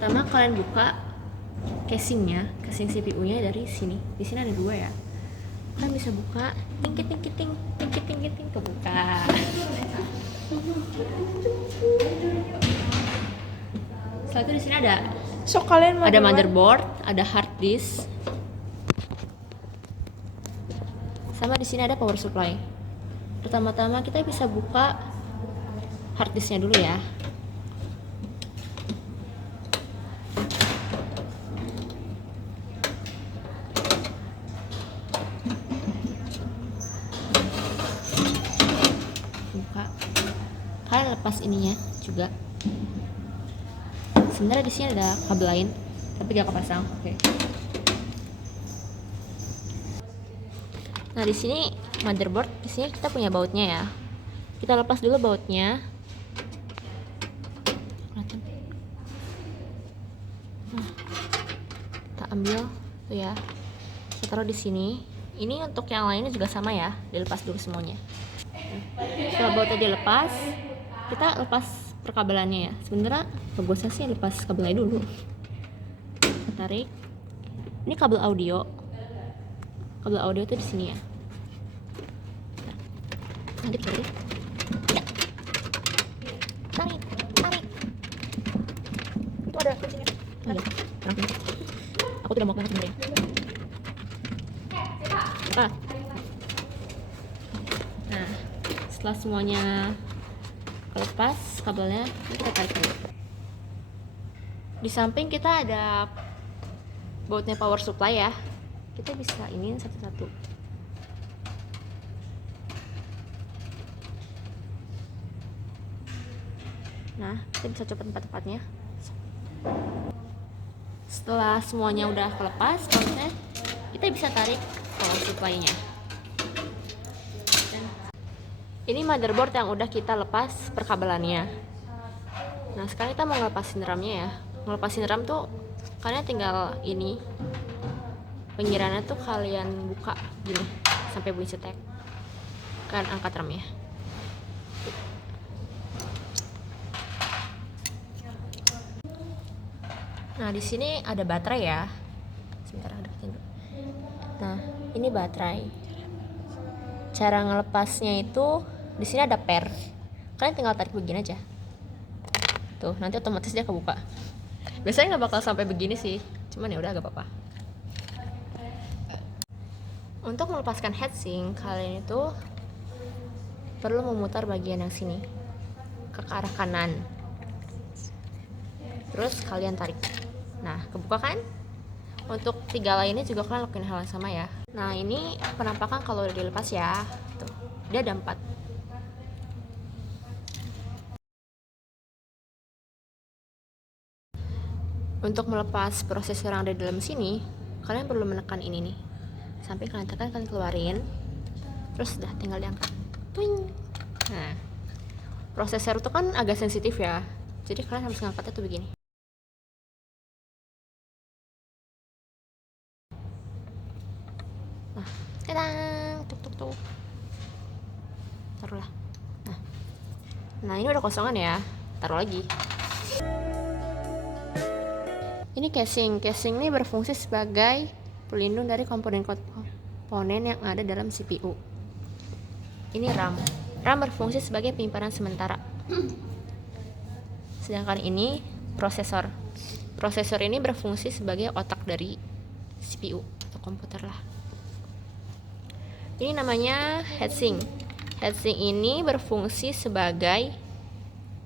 Pertama-tama kalian buka casingnya, casing CPU-nya dari sini. Di sini ada 2 ya. Kalian bisa buka, ting, kebuka. Setelah itu di sini ada motherboard, ada hard disk, sama di sini ada power supply. Pertama-tama kita bisa buka hard disknya dulu ya. Buka. Kalian lepas ininya juga. Sebenarnya di sini ada kabel lain, tapi gak kepasang. Oke. Nah, di sini motherboard, di sini kita punya bautnya ya. Kita lepas dulu bautnya. Nah, kita ambil tuh ya. Kita taruh di sini. Ini untuk yang lainnya juga sama ya, dilepas dulu semuanya. Setelah bautnya dilepas, kita lepas perkabelannya ya. Sebenarnya bagusnya sih lepas kabelnya dulu. Kita tarik. Ini kabel audio. Kabel audio itu di sini ya. Nanti tarik. Tarik. Itu ada kuncinya. Oh iya, aku tidak mau banget sebenarnya. Nah, setelah semuanya lepas kabelnya, kita tarik dulu. Di samping kita ada bautnya power supply ya. Kita bisa ini satu-satu. Nah, kita bisa coba tempat-tempatnya. Setelah semuanya udah kelepas bautnya, kita bisa tarik power supply-nya. Ini motherboard yang udah kita lepas perkabelannya. Nah, sekarang kita mau ngelepasin RAM-nya ya. Ngelepasin RAM tuh kalian tinggal ini pinggirannya tuh kalian buka gini sampai bunyi cetek. Kalian angkat RAM-nya. Nah, di sini ada baterai ya. Sebentar, deketin dulu. Nah, ini baterai. Cara ngelepasnya itu di sini ada per. Kalian tinggal tarik begini aja. Tuh, nanti otomatis dia kebuka. Biasanya nggak bakal sampai begini sih, cuman ya udah gak apa-apa. Untuk melepaskan heatsink, kalian itu perlu memutar bagian yang sini ke arah kanan. Terus kalian tarik. Nah, kebuka kan? Untuk 3 lainnya juga kalian lakuin hal yang sama ya. Nah, ini penampakan kalau udah dilepas ya. Tuh, dia ada 4. Untuk melepas prosesor yang ada di dalam sini, kalian perlu menekan ini nih. Sampai kalian tekan, kalian keluarin. Terus udah tinggal diangkat. Tuing. Nah, prosesor itu kan agak sensitif ya. Jadi kalian harus ngangkatnya tuh begini. Nah, tadang, tuk. Taruhlah. Nah, ini udah kosongan ya. Taruh lagi. Ini casing. Casing ini berfungsi sebagai pelindung dari komponen yang ada dalam CPU. Ini RAM. RAM berfungsi sebagai penyimpanan sementara. Sedangkan ini prosesor. Prosesor ini berfungsi sebagai otak dari CPU atau komputer lah. Ini namanya heatsink. Heatsink ini berfungsi sebagai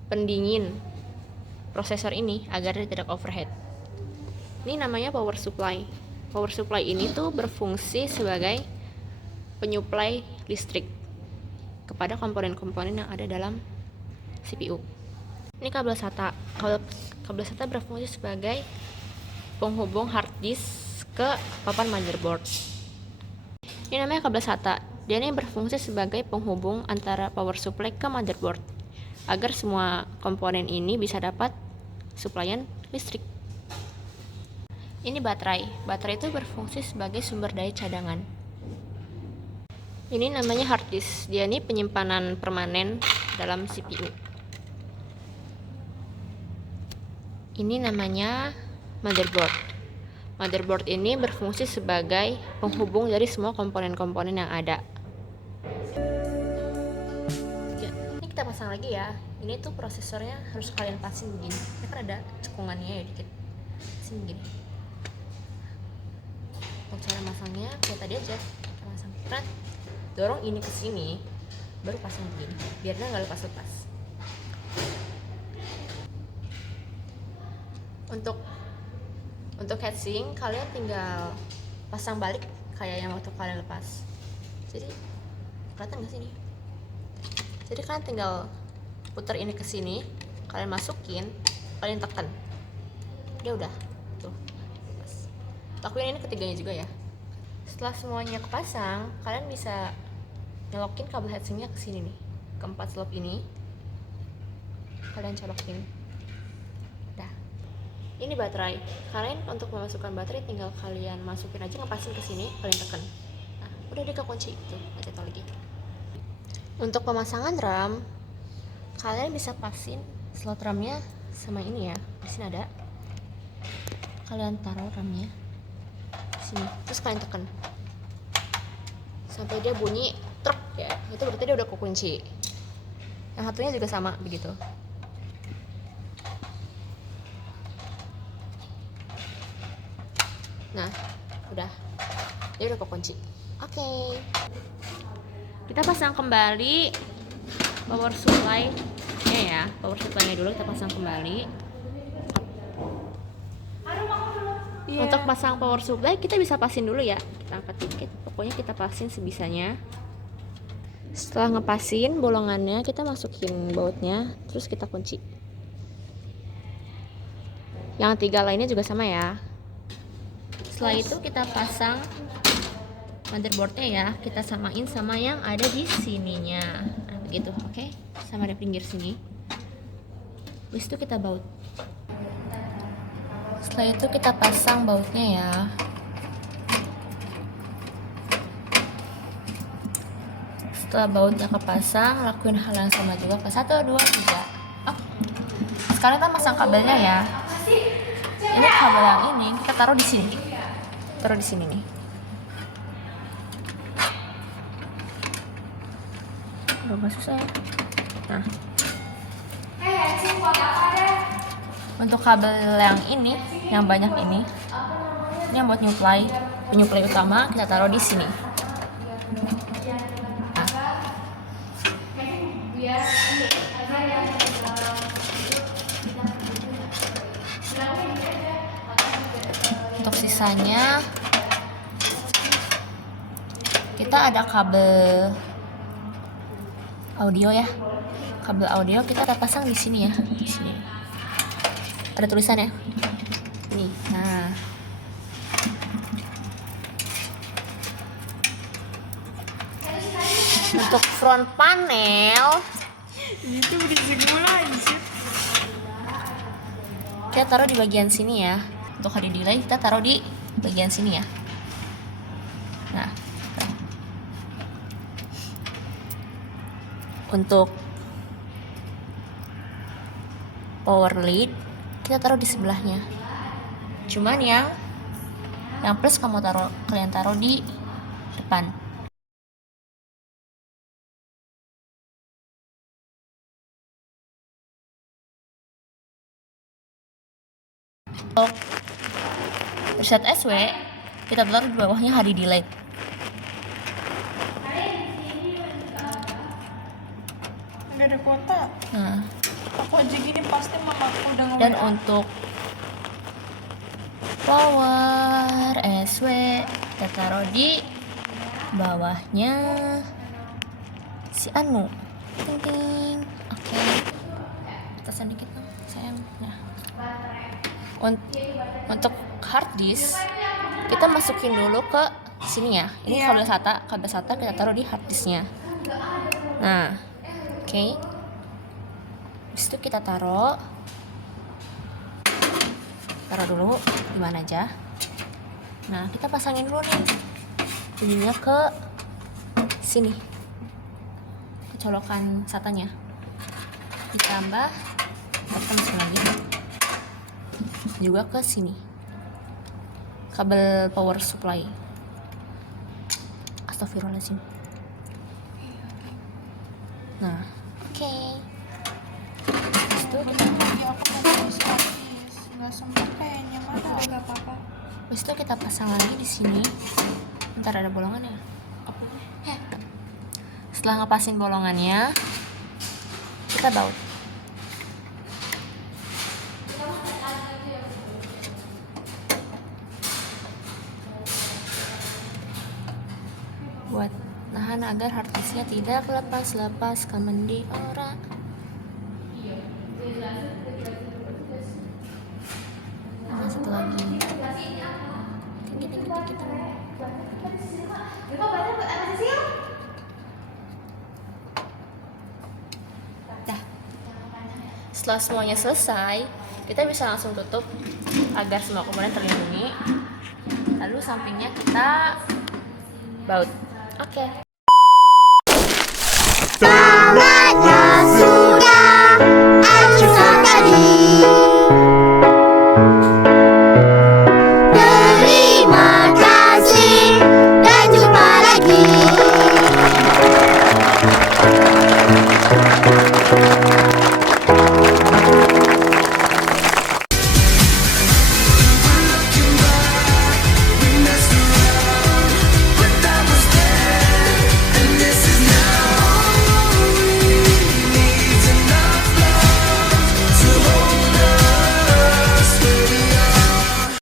pendingin prosesor ini agar dia tidak overheat. Ini namanya power supply. Power supply ini tuh berfungsi sebagai penyuplai listrik kepada komponen-komponen yang ada dalam CPU. Ini kabel SATA. Kabel SATA berfungsi sebagai penghubung hard disk ke papan motherboard. Ini namanya kabel SATA. Dia ini berfungsi sebagai penghubung antara power supply ke motherboard agar semua komponen ini bisa dapat suplaian listrik. Ini baterai. Baterai itu berfungsi sebagai sumber daya cadangan. Ini namanya hard disk. Dia ini penyimpanan permanen dalam CPU. Ini namanya motherboard. Motherboard ini berfungsi sebagai penghubung dari semua komponen-komponen yang ada. Oke, ini kita pasang lagi ya. Ini tuh prosesornya harus kalian pasang begini. Ini kan ada cekungannya ya dikit. Sini begini. Untuk cara masangnya kayak tadi aja. Kita pasang. Kan dorong ini ke sini, baru pasang begini. Biar dia nggak lepas-lepas. Untuk heatsink kalian tinggal pasang balik kayak yang waktu kalian lepas. Jadi kelihatan nggak sih ini? Jadi kalian tinggal putar ini ke sini, kalian masukin, kalian tekan, dia udah tuh. Lakuin ini ketiganya juga ya. Setelah semuanya kepasang, kalian bisa nyelokin kabel heatsinknya ke sini nih, ke 4 slot ini. Kalian colokin. Ini baterai. Kalian untuk memasukkan baterai tinggal kalian masukin aja, ngepasin ke sini, kalian tekan. Nah, udah dia kekunci itu, aja tol lagi. Untuk pemasangan RAM, kalian bisa pasin slot RAM-nya sama ini ya. Di sini ada. Kalian taruh RAM-nya di sini, terus kalian tekan sampai dia bunyi truk ya. Itu berarti dia udah kekunci. Yang satunya juga sama begitu. Nah, udah, dia udah kekunci. Oke. Kita pasang kembali power supply-nya ya. Power supply-nya dulu kita pasang kembali. Untuk pasang power supply kita bisa pasin dulu ya. Kita angkat dikit. Pokoknya kita pasin sebisanya. Setelah ngepasin bolongannya, kita masukin bautnya, terus kita kunci. Yang 3 lainnya juga sama ya. Setelah itu kita pasang motherboardnya ya, kita samain sama yang ada di sininya. Nah, begitu, oke? Sama di pinggir sini. Habis itu kita baut. Setelah itu kita pasang bautnya ya. Setelah bautnya kepasang, lakuin hal yang sama juga ke 1, 2, 3. Oh. Sekarang kita pasang kabelnya ya. Ini kabel yang ini kita taruh di sini. Taruh di sini nih. Udah gak susah ya. Nah, untuk kabel yang ini, yang banyak ini yang buat penyuplai utama kita taruh di sini. Nah. Untuk sisanya kita ada kabel audio ya. Kabel audio kita pasang di sini ya. Di sini. Ada tulisannya. Ini. Nah. Untuk front panel itu berisik aja. Kita taruh di bagian sini ya. Untuk HDD delay kita taruh di bagian sini ya. Nah, untuk power lead kita taruh di sebelahnya. Cuman yang plus kalian taruh di depan. Untuk preset SW kita taruh di bawahnya HDD light. Nggak ada kuota. Nah, Aku aja gini pasti mamaku udah ngomong. dan untuk power SW kita taruh di bawahnya si Anu. Ting ting. Oke. Atasan dikit dong, sayang. Nah. Untuk hard disk kita masukin dulu ke sini ya. Ini kabel SATA kita taruh di hard disknya. Nah, oke. Habis itu kita taruh dulu di mana aja. Nah, kita pasangin dulu nih ininya ke sini, ke colokan SATA-nya. Ditambah kita masukin lagi. juga ke sini, kabel power supply. Astagfirullahaladzim. Nah, oke. Terus itu kita, Ya aku nggak tulis habis. Nggak sempet kayaknya mana nggak apa-apa. terus itu kita pasang lagi di sini. Ntar ada bolongannya. Setelah ngepasin bolongannya, kita baut. Buat nahan agar hard disknya tidak lepas-lepas ke mendiora. Nah, satu lagi. Tinggi. Dah. Setelah semuanya selesai, kita bisa langsung tutup agar semua komponen terlindungi. Lalu sampingnya kita baut. Oke.